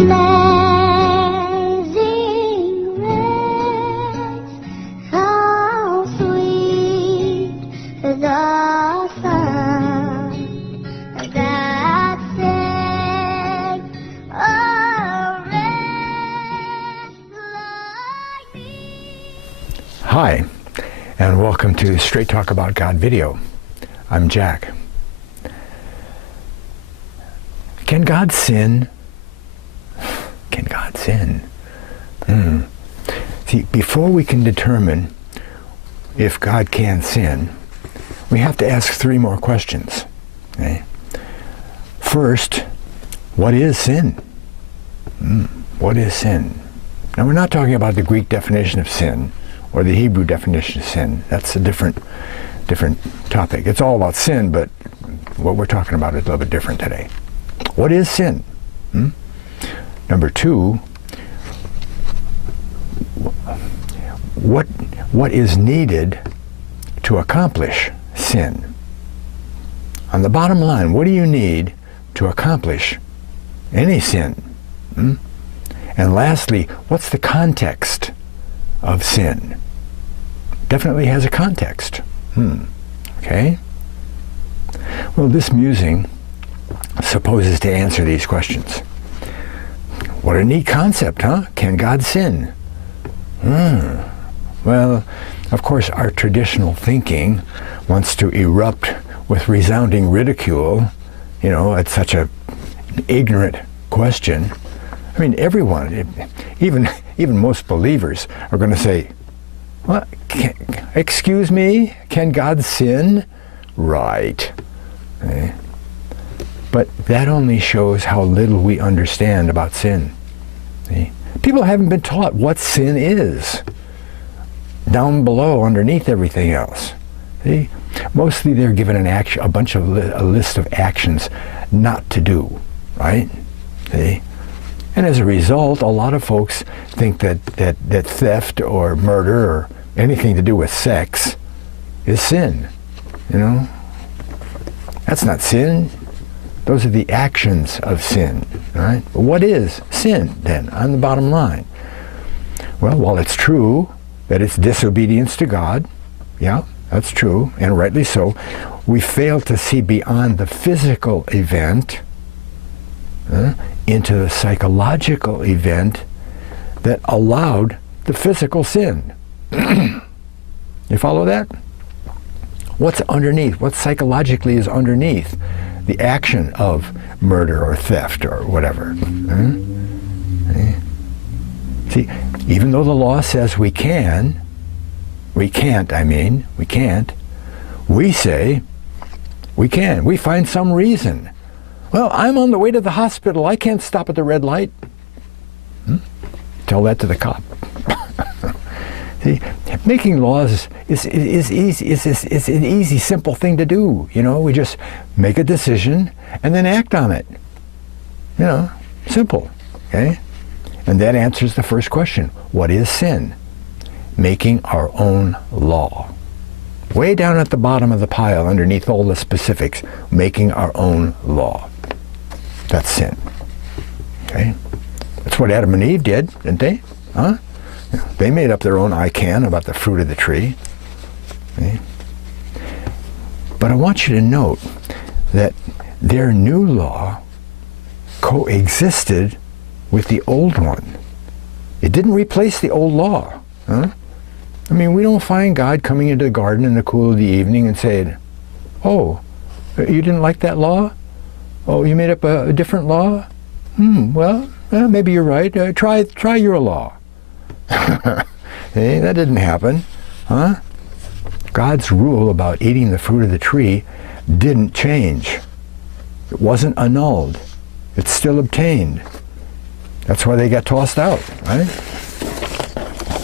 Amazing grace, how sweet the sound that saved a wretch like me. Hi, and welcome to Straight Talk About God video. I'm Jack. Can God sin? Can God sin? See, before we can determine if God can sin, we have to ask three more questions. Okay? First, what is sin? What is sin? Now, we're not talking about the Greek definition of sin or the Hebrew definition of sin. That's a different topic. It's all about sin, but what we're talking about is a little bit different today. What is sin? Number two, what is needed to accomplish sin? On the bottom line, what do you need to accomplish any sin? And lastly, what's the context of sin? Definitely has a context. Okay? Well, this musing supposes to answer these questions. What a neat concept, huh? Can God sin? Well, of course, our traditional thinking wants to erupt with resounding ridicule, at such an ignorant question. I mean, everyone, even most believers, are going to say, "What? Excuse me? Can God sin?" Right. Okay. But that only shows how little we understand about sin. See? People haven't been taught what sin is. Down below, underneath everything else. See? Mostly they're given a list of actions not to do, right? See? And as a result, a lot of folks think that theft or murder or anything to do with sex is sin. That's not sin. Those are the actions of sin, all right? But what is sin, then, on the bottom line? Well, while it's true that it's disobedience to God, yeah, that's true, and rightly so, we fail to see beyond the physical event into the psychological event that allowed the physical sin. You follow that? What's underneath? What psychologically is underneath the action of murder or theft or whatever? See, even though the law says we can't, we say we can. We find some reason. Well, I'm on the way to the hospital. I can't stop at the red light. Tell that to the cop. See, making laws is an easy, simple thing to do. We just make a decision and then act on it. Simple. Okay? And that answers the first question. What is sin? Making our own law. Way down at the bottom of the pile, underneath all the specifics, making our own law. That's sin. Okay? That's what Adam and Eve did, didn't they? Huh? They made up their own I can about the fruit of the tree. Okay? But I want you to note that their new law coexisted with the old one. It didn't replace the old law. Huh? I mean, we don't find God coming into the garden in the cool of the evening and saying, "Oh, you didn't like that law? Oh, you made up a different law? Well, maybe you're right. Try your law." Hey, that didn't happen. Huh? God's rule about eating the fruit of the tree didn't change. It wasn't annulled. It's still obtained. That's why they got tossed out, right?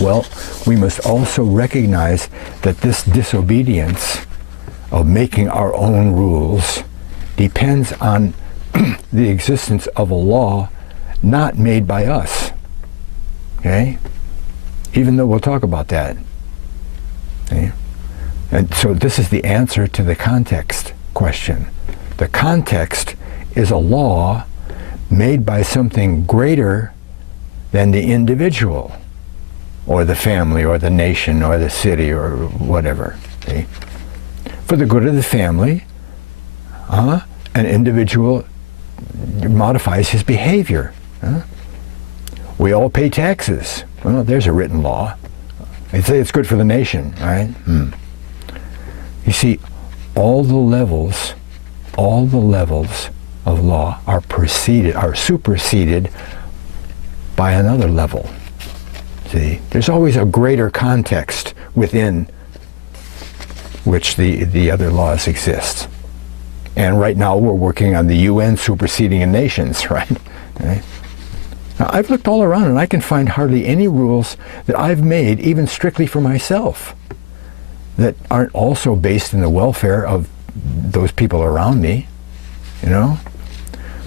Well, we must also recognize that this disobedience of making our own rules depends on the existence of a law not made by us. Okay? Even though we'll talk about that. Okay? And so this is the answer to the context question. The context is a law made by something greater than the individual, or the family, or the nation, or the city, or whatever. See? For the good of the family, an individual modifies his behavior. We all pay taxes. Well, there's a written law. They say it's good for the nation, right? You see, all the levels of law are superseded by another level. See, there's always a greater context within which the other laws exist. And right now we're working on the UN superseding in nations, right? Okay. Now, I've looked all around and I can find hardly any rules that I've made, even strictly for myself, that aren't also based in the welfare of those people around me, you know?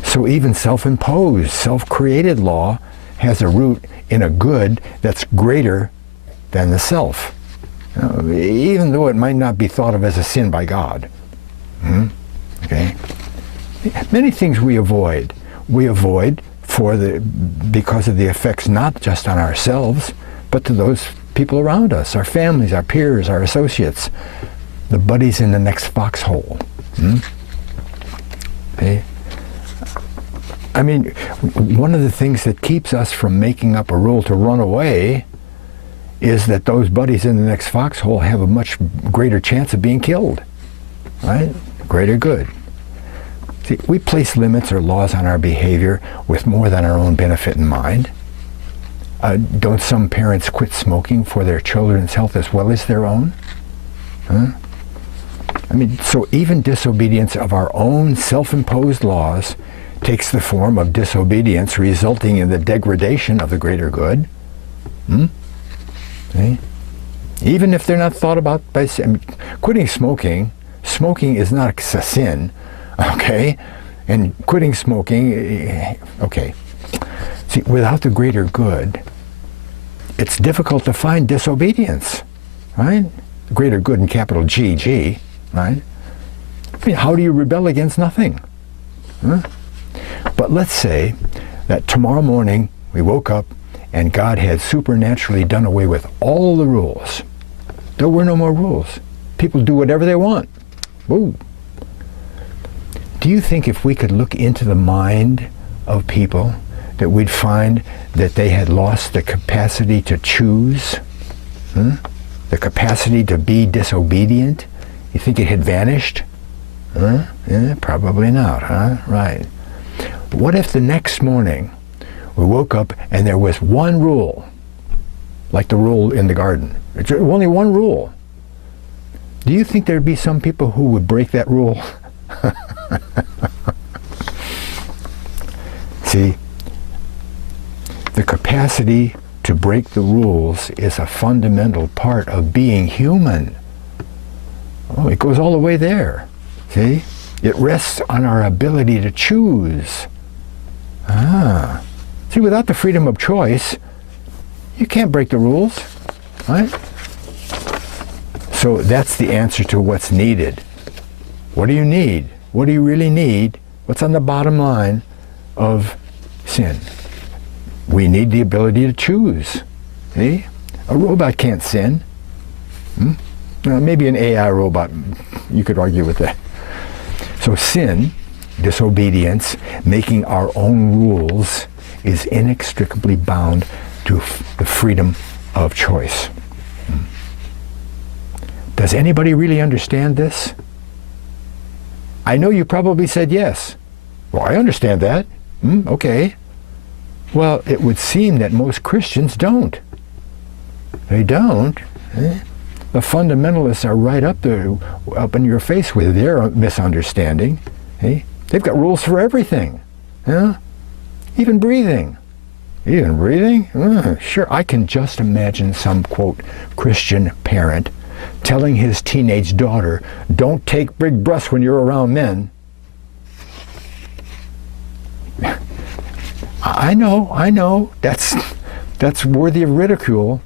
So even self-imposed, self-created law has a root in a good that's greater than the self, even though it might not be thought of as a sin by God. Okay? Many things we avoid because of the effects not just on ourselves, but to those people around us, our families, our peers, our associates, the buddies in the next foxhole. Okay? I mean, one of the things that keeps us from making up a rule to run away is that those buddies in the next foxhole have a much greater chance of being killed, right? Greater good. See, we place limits or laws on our behavior with more than our own benefit in mind. Don't some parents quit smoking for their children's health as well as their own? I mean, so even disobedience of our own self-imposed laws takes the form of disobedience resulting in the degradation of the greater good. See? Even if they're not thought about by quitting smoking is not a sin, okay? And quitting smoking, okay. See, without the greater good, it's difficult to find disobedience, right? Greater good in capital G, right? I mean, how do you rebel against nothing? But let's say that tomorrow morning we woke up and God had supernaturally done away with all the rules. There were no more rules. People do whatever they want. Woo. Do you think if we could look into the mind of people that we'd find that they had lost the capacity to choose? The capacity to be disobedient? You think it had vanished? Yeah, probably not, huh? Right. What if the next morning we woke up and there was one rule, like the rule in the garden? It's only one rule. Do you think there'd be some people who would break that rule? See, the capacity to break the rules is a fundamental part of being human. Oh, it goes all the way there. See? It rests on our ability to choose. See, without the freedom of choice, you can't break the rules, right? So that's the answer to what's needed. What do you need? What do you really need? What's on the bottom line of sin? We need the ability to choose. See? A robot can't sin. Well, maybe an AI robot, you could argue with that. So sin, disobedience, making our own rules, is inextricably bound to the freedom of choice. Does anybody really understand this? I know you probably said yes. Well, I understand that. Okay. Well, it would seem that most Christians don't. They don't. The fundamentalists are right up there, up in your face with their misunderstanding. They've got rules for everything. Even breathing. Even breathing? Sure, I can just imagine some, quote, Christian parent telling his teenage daughter, don't take big breaths when you're around men. I know, that's worthy of ridicule,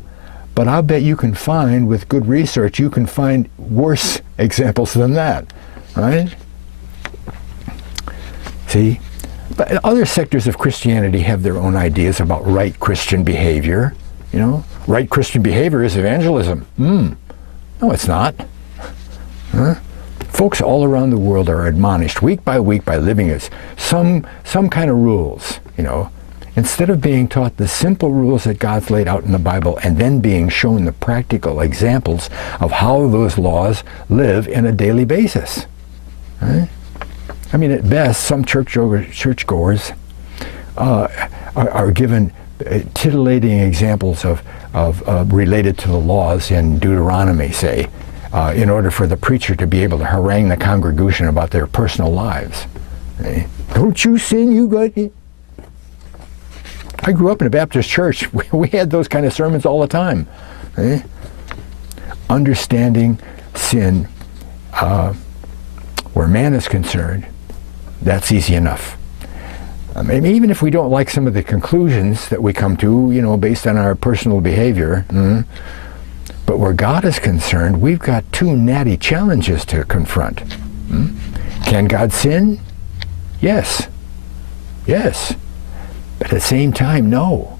but I'll bet you can find, with good research, you can find worse examples than that, right? See, But other sectors of Christianity have their own ideas about right Christian behavior. You know, right Christian behavior is evangelism. No, it's not. Huh? Folks all around the world are admonished week by week by living as some kind of rules, you know, instead of being taught the simple rules that God's laid out in the Bible and then being shown the practical examples of how those laws live in a daily basis. Right? I mean, at best, some churchgoers are given titillating examples of related to the laws in Deuteronomy, say, in order for the preacher to be able to harangue the congregation about their personal lives. Don't you sin, you got it. I grew up in a Baptist church. We had those kind of sermons all the time. Understanding sin where man is concerned, that's easy enough. I mean, even if we don't like some of the conclusions that we come to, you know, based on our personal behavior, but where God is concerned, we've got two natty challenges to confront. Can God sin? Yes. Yes. But at the same time, no.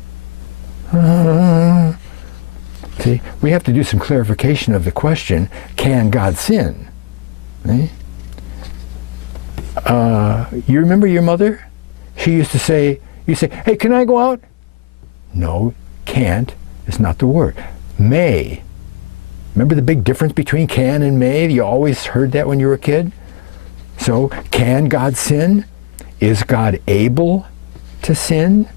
See, we have to do some clarification of the question, can God sin? You remember your mother? She used to say, you say, hey, can I go out? No, can't is not the word. May. Remember the big difference between can and may? You always heard that when you were a kid? So, can God sin? Is God able to sin?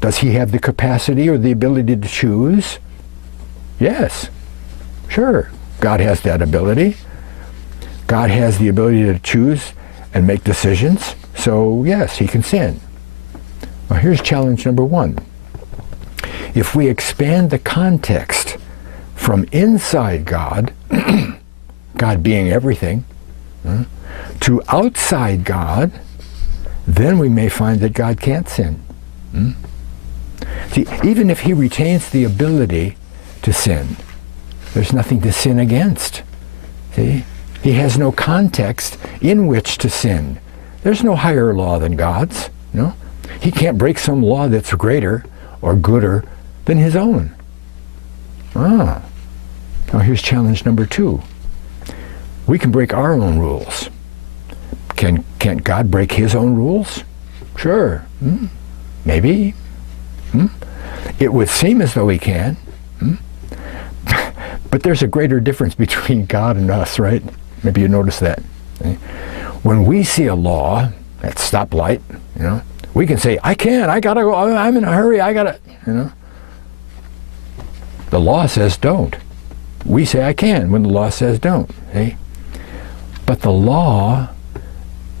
Does he have the capacity or the ability to choose? Yes. Sure. God has that ability. God has the ability to choose and make decisions. So, yes, he can sin. Well, here's challenge number one. If we expand the context from inside God, God being everything, to outside God, then we may find that God can't sin. See, even if he retains the ability to sin, there's nothing to sin against. See? He has no context in which to sin. There's no higher law than God's. No? He can't break some law that's greater or gooder than his own. Now here's challenge number two. We can break our own rules. Can't God break his own rules? Sure. Maybe. It would seem as though he can. But there's a greater difference between God and us, right? Maybe you notice that. When we see a law at stoplight, you know, we can say, I gotta go, I'm in a hurry, I gotta, you know. The law says don't. We say I can when the law says don't, see? But the law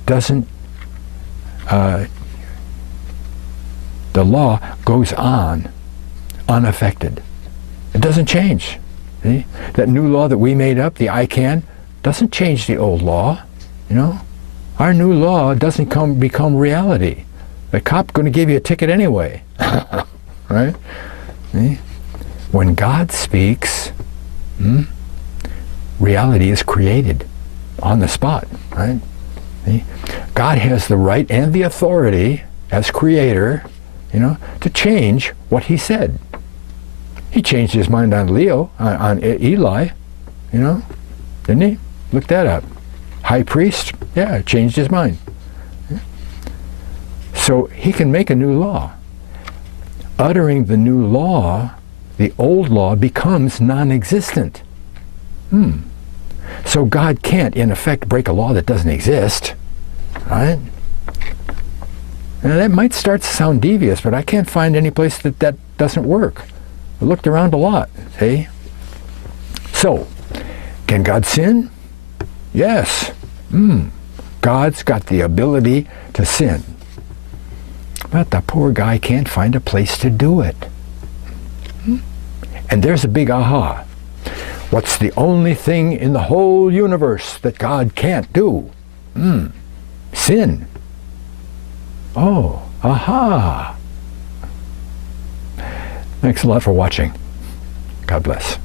doesn't, the law goes on unaffected. It doesn't change. See? That new law that we made up, the I can, doesn't change the old law, you know. Our new law doesn't become reality. The cop's going to give you a ticket anyway, right? See? When God speaks, reality is created on the spot, right? See? God has the right and the authority as creator, you know, to change what he said. He changed his mind on on Eli, you know, didn't he? Look that up. High priest, yeah, changed his mind. So he can make a new law. Uttering the new law, the old law becomes non-existent. So God can't, in effect, break a law that doesn't exist, right? Now that might start to sound devious, but I can't find any place that doesn't work. I looked around a lot, see? So, can God sin? Yes. God's got the ability to sin. But the poor guy can't find a place to do it. And there's a big aha. What's the only thing in the whole universe that God can't do? Sin. Oh, aha. Thanks a lot for watching. God bless.